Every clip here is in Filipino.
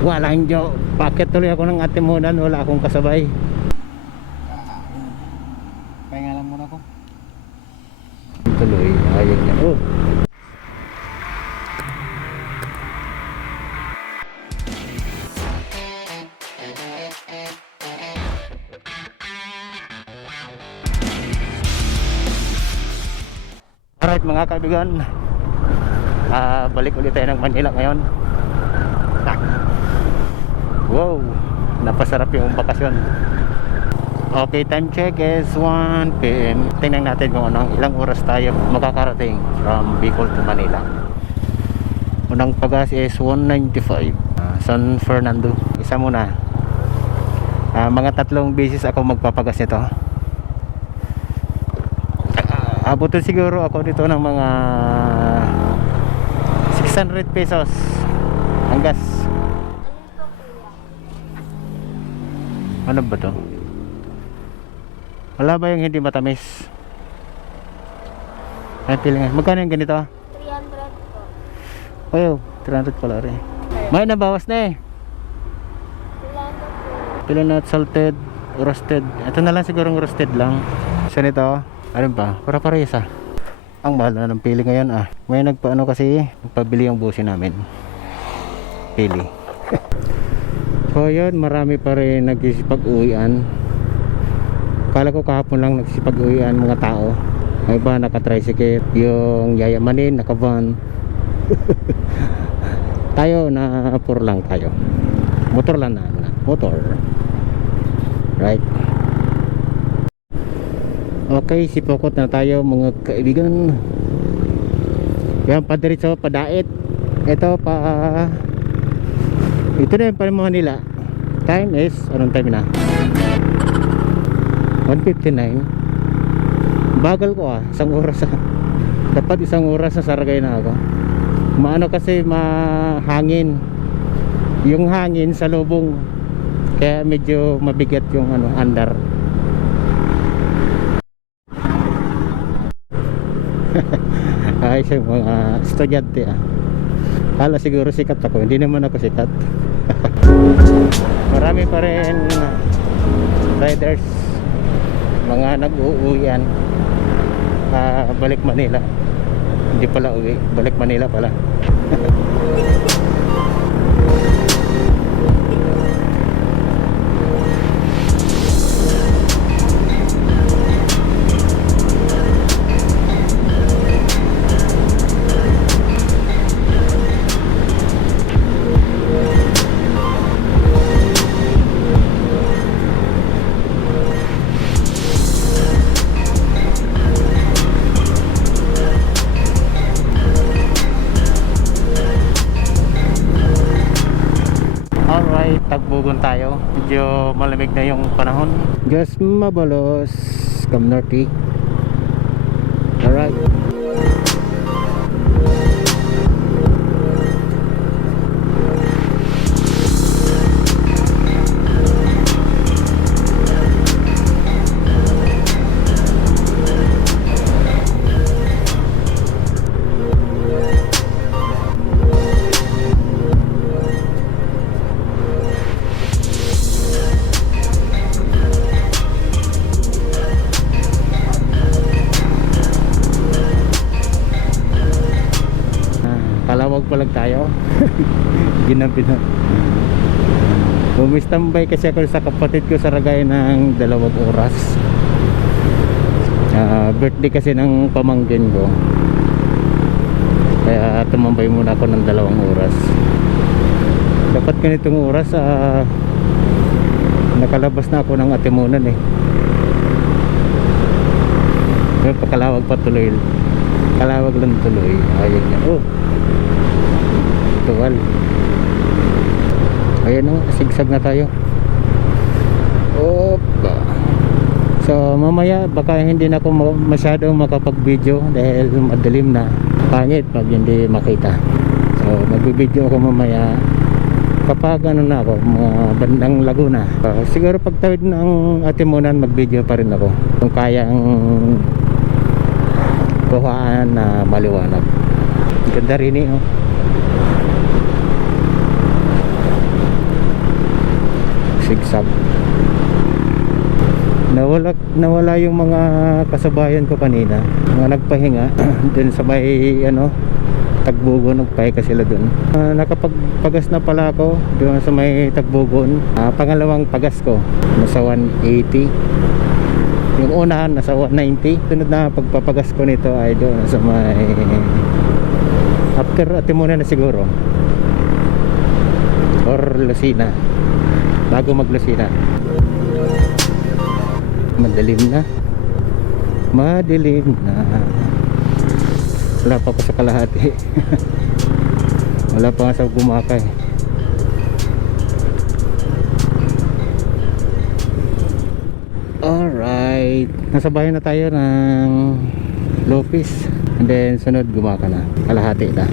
Walang joke. Bakit tuloy ako ng Atimunan, wala akong kasabay. Pahinga lang muna ako. Tuloy, ayun niya. Oh. Alright mga kaibigan, balik ulit tayo ng Manila ngayon. Wow, napasarap yung bakasyon. Okay, time check is 1 PM. Tingnan natin kung anong ilang oras tayo makakarating from Bicol to Manila. Unang pagas is 195, San Fernando. Isa muna. Mga 3 beses ako magpapagas nito. Abutin siguro ako dito ng mga 600 pesos ang gas. Ano ba to? Wala ba yung hindi matamis? Ay, pili nga. Magkano yung ganito? 300 po. Oh, 300 pala rin. May nabawas na eh. Pila na salted, roasted. Ito na lang siguro roasted lang. So nito, ano ba? Para-parehas ah. Ang mahal na ng pili ngayon ah. May nagpaano kasi, nagpabili yung busi namin. Pili. So yun, marami pa rin nagsisipag-uwian. Kala ko kahapon lang nagsisipag-uwian mga tao. May iba naka-tricycle, yung yayamanin, naka-van. Tayo na puro lang tayo. Motor lang na. Motor. Right. Okay, sipokot na tayo mga kaibigan. Yan, padiretso, padait. Ito pa. Ito na yung Manila. Time is, anong time na? 1:59. Bagal ko ah, isang oras ah. Dapat isang oras na saragay na ako. Maano kasi mahangin. Yung hangin sa lubong. Kaya medyo mabigat yung andar. Ay, sa mga estudyante ah. Kala siguro sikat ako, hindi naman ako sikat. Marami pa rin riders, mga nag-uuwian balik Manila. Hindi pala uwi, balik Manila pala. Tagbugon tayo, medyo malamig na yung panahon. Just mabalos Kamnorti. Alright. Kalawag pa lang tayo. Ginabi na. Bumistambay kasi ako sa kapatid ko sa Ragay ng 2 oras. Birthday kasi ng pamangkin ko. Kaya tumambay muna ako ng 2 oras. Dapat ganitong oras nakalabas na ako ng Atimunan eh. Pero pakalawag pa tuloy. Kalawag lang tuloy. Ayun niya. Oh. Tuwal. Ayan o, sigsag na tayo. Opa. So mamaya baka hindi na ako masyadong makapag-video dahil madilim na. Pangit pag hindi makita. So mag-video ako mamaya kapag ano na ako, mga bandang Laguna. Siguro pagtawid ng Atimunan mag-video pa rin ako kung kaya ang kuhaan na maliwanag. Ganda rin eh oh. Sigsag. Nawala yung mga kasabayan ko kanina, mga nagpahinga dun sa may Tagbogon, nagpahinga sila dun. Nakapagpagas na pala ako doon sa may Tagbogon. Pangalawang pagas ko nasa 180, yung unahan nasa 190. Sunod na pagpapagas ko nito ay doon sa may after Atimona na siguro, or Lucena, bago mag Lucena. Madilim na. Wala pa ako sa kalahati. Wala pa nga sa Gumakay. Alright, nasa bahay na tayo ng Lopez. And then sunod Gumaka na, kalahati na.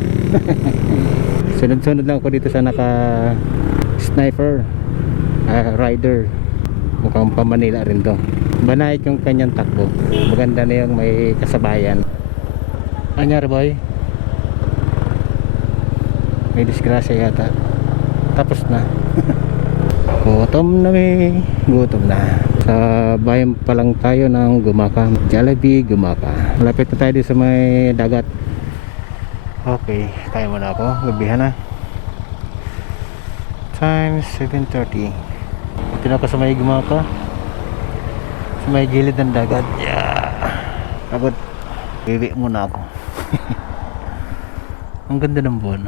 Sunod lang ako dito sa naka sniper rider. Mukhang pa Manila rin to. Banayad yung kanyang takbo. Maganda na yung may kasabayan. Anyari boy? May disgrasya yata. Tapos na. Gutom na. Sa bayan pa lang tayo ng Gumaka. Jollibee Gumaka. Malapit na tayo dito sa may dagat. Okay, kaya mo na ako. Gabihan na. Time 7:30. Ito na ako sa may Gumaka. Sa may gilid ng dagat. Yeah. Pagod. Bibi muna ako. Ang ganda ng buwan.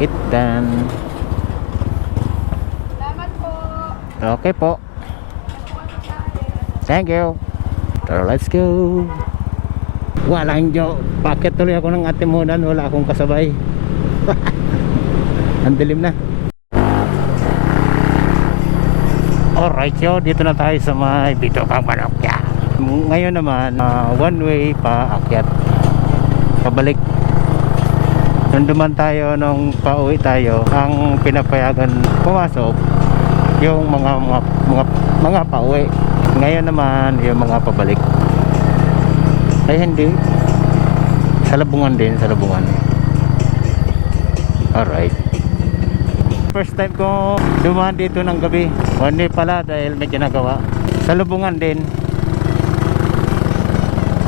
It done. Salamat po. Okay po. Thank you. So let's go. Walang jo. Bakit tuloy ako ng Atimunan? Wala akong kasabay. Ang dilim na. Alright yo, dito na tayo sa may Bitokang Parokya. Ngayon naman, one way pa akyat. Pabalik. Nung duman tayo, nung pauwi tayo, ang pinapayagan pumasok yung mga pauwi. Ngayon naman, yung mga pabalik. Ay hindi. Salubungan din, salubungan. Alright. First time ko dumaan dito ng gabi. One day pala dahil may ginagawa. Salubungan din.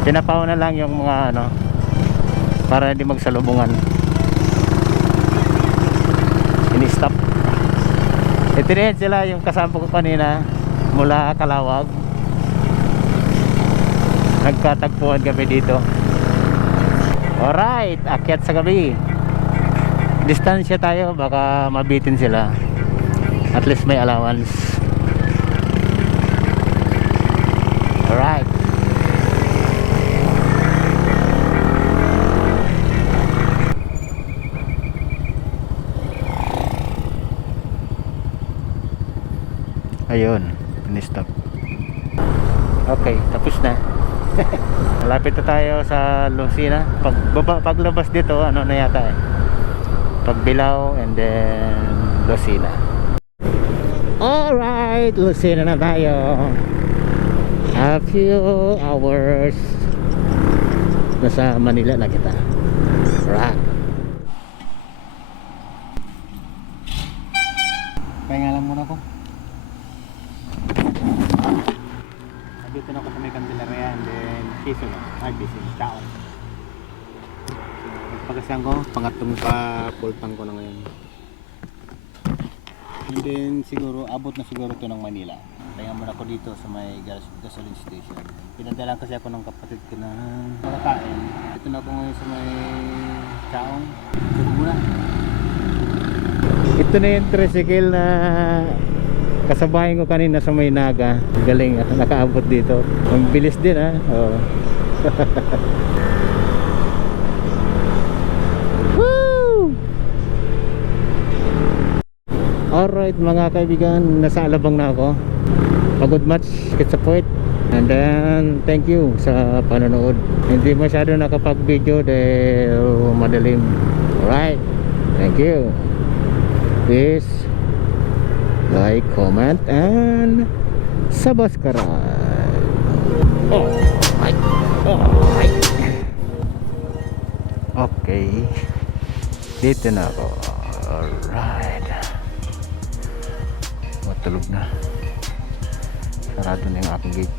Pinapauna lang yung mga para hindi magsalubungan. Ini-stop. Ito rin sila yung kasama ko kanina mula Kalawag. Nagkatagpuan kami dito. Alright, akyat sa gabi. Distansya tayo, baka mabitin sila. At least may allowance. Alright. Ayun, in-stop. Okay, tapos na. Malapit na tayo sa Lucena. Paglabas dito, na yata Pagbilao and then Lucena. Alright, Lucena na tayo. A few hours nasa Manila na kita. Alright. Pahinga lang muna ko. Dito na ako sa may Candelaria and then Quezon na. RBC, Taon. Pagkasyan ko, pangatong pa-pultang ko na ngayon. And then siguro, abot na siguro to ng Manila. Kaya muna ako dito sa may gasoline station. Pinadalan kasi ako ng kapatid ko na makakain. Dito na ako ngayon sa may Taon. Dito muna. Ito na yung tricycle na kasabayan ko kanina sa may Naga. Galing, nakaabot dito. Ang bilis din oh. Woo! Alright mga kaibigan, nasa Alabang na ako. Pagod much, it's a point. And then thank you sa panonood. Hindi masyado nakapag-video dahil madilim. Alright, thank you. Peace. Like, comment, and subscribe. Alright. Okay. Dito na ako. Alright. tulog na. Sarado na yung aking gate.